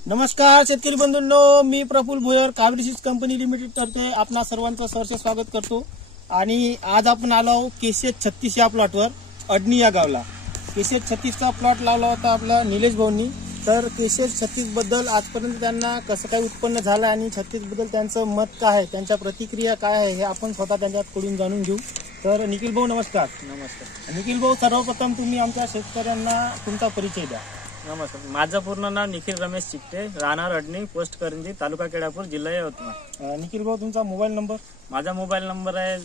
नमस्कार शेतकरी बंधूंनो, मी Prafull Bhoyar Kaveri seeds company limited तर्फे आपणा सर्वांचं सहर्ष स्वागत करतो। आणि आज आपण आलो केसीएच 36 या प्लॉटवर अडणी या गावला। केसीएच 36 चा प्लॉट लावला होता आपला निलेश भाऊंनी। तर केसीएच 36 बद्दल आजपर्यंत त्यांना कसं काय उत्पन्न झालं आणि 36 बद्दल त्यांचं मत काय आहे, त्यांच्या प्रतिक्रिया काय आहे हे आपण स्वतः त्यांच्याकडून जाणून घेऊ। तर निखिल भाऊ नमस्कार। नमस्कार निखिल भाऊ, सर्वप्रथम तुम्ही आमच्या शेतकऱ्यांना तुमचा परिचय द्या। नमस्कार, माझं पूर्ण नाव निखिल रमेश चिकटे, राहणार अडणी, पोस्ट करंजी, तालुका केळापूर, जिल्हा यवतमाळ। निखिल भाऊ, तुमचा मोबाईल नंबर? माझा मोबाईल नंबर आहे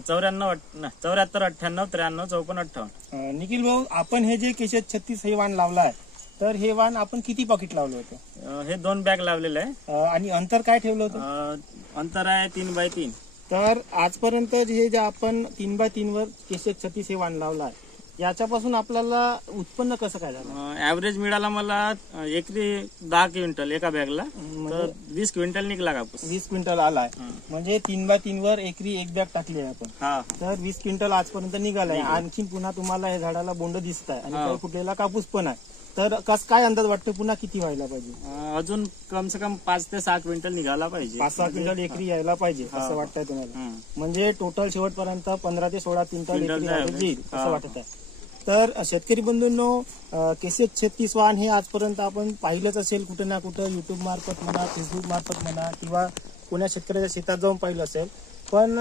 74 98 93 54 58। निखिल भाऊ, आपण हे जे केसीएच 36 हे वाण लावला आहे, तर हे वाण आपण किती पॉकेट लावलं होतं? हे 2 बॅग लावलेले आहे। आणि अंतर काय ठेवलं होतं? अंतर आहे 3x3। तर आजपर्यंत हे जे आपण 3x3 वर केसीएच 36 हे वाण लावला आहे, याच्यापासून आपल्याला उत्पन्न कसं काय झालं? ऍव्हरेज मिळाला मला एकरी 10 क्विंटल एका बॅगला, तर 20 क्विंटल निघला कापूस। 20 क्विंटल आलाय, म्हणजे 3x3 वर एकरी एक बॅग टाकली आहे आपण। तर 20 क्विंटल आजपर्यंत निघालाय। आणखी पुन्हा तुम्हाला हे झाडाला बोंड दिसत आहे आणि काही फुटलेला कापूस पण आहे। तर काय अंदाज वाटतं पुन्हा किती व्हायला पाहिजे? अजून कम से कम 5 ते 6 क्विंटल निघाला पाहिजे। 5-6 क्विंटल एकरी यायला पाहिजे असं वाटतंय तुम्हाला? म्हणजे टोटल शेवटपर्यंत 15 ते 16 क्विंटल एकरी येईल असं वाटत आहे। तर शेतकरी बंधूंनो, केसीएच 36 वाण हे आजपर्यंत आपण पाहिलंच असेल कुठं ना कुठं, युट्यूब मार्फत म्हणा, फेसबुक मार्फत म्हणा, किंवा कोण्या शेतकऱ्याच्या शेतात जाऊन पाहिलं असेल। पण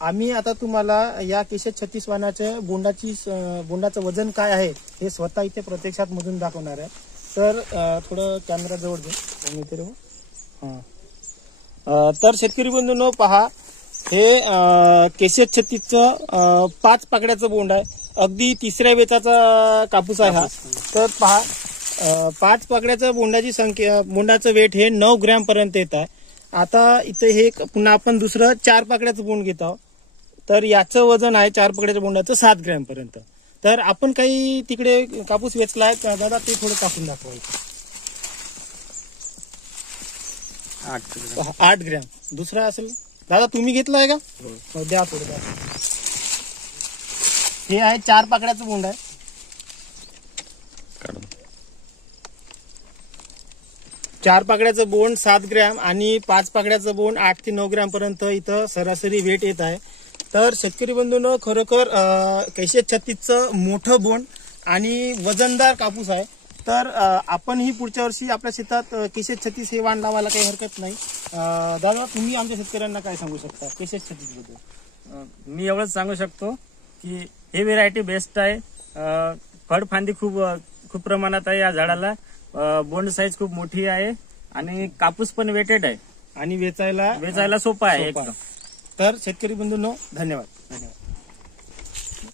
आम्ही आता तुम्हाला या केसीएच 36 वाणाच्या बोंडाचं वजन काय आहे हे स्वतः इथे प्रत्यक्षात मधून दाखवणार आहे। तर थोडं कॅमेरा जवळ घेऊ। तर शेतकरी बंधूंनो पहा, हे केसीएच 36चं 5 पाकड्याचं बोंड आहे। अगदी तिसऱ्या वेचाचा कापूस आहे हा। तर पहा, 5 पाकड्याचं बोंडाचं वेट हे 9 ग्रॅम पर्यंत येत आहे। आता इथे हे पुन्हा आपण दुसरं 4 पाकड्याचं बोंड घेत आहोत, तर याचं वजन आहे 4 पाकड्याच्या बोंडाचं 7 ग्रॅम पर्यंत। तर आपण काही तिकडे कापूस वेचला आहे दादा, ते थोडं कापून दाखवायचं। 8 ग्रॅम दुसरा असेल दादा, तुम्ही घेतला आहे का? द्या थोडं द्या। हे आहे 4 पाकड्याचं बोंड आहे। 4 पाकड्याचं बोंड 7 ग्रॅम आणि 5 पाकड्याचं बोंड 8 ते 9 ग्रॅम पर्यंत इथं सरासरी वेट येत आहे। तर शेतकरी बंधूंनो, खरोखर केसीएच 36चं मोठं बोंड आणि वजनदार कापूस आहे। तर आपण ही पुढच्या वर्षी आपल्या शेतात केसीएच 36 हे वाण लावायला काही हरकत नाही। दादा, तुम्ही आमच्या शेतकऱ्यांना काय सांगू शकता केसीएच 36 बद्दल? मी एवढंच सांगू शकतो की हे व्हेरायटी बेस्ट आहे। फळफांदी खूप प्रमाणात आहे या झाडाला। बोंड साईज खूप मोठी आहे आणि कापूस पण वेटेड आहे आणि वेचायला सोपा आहे एकदम। तर शेतकरी बंधूंनो, धन्यवाद।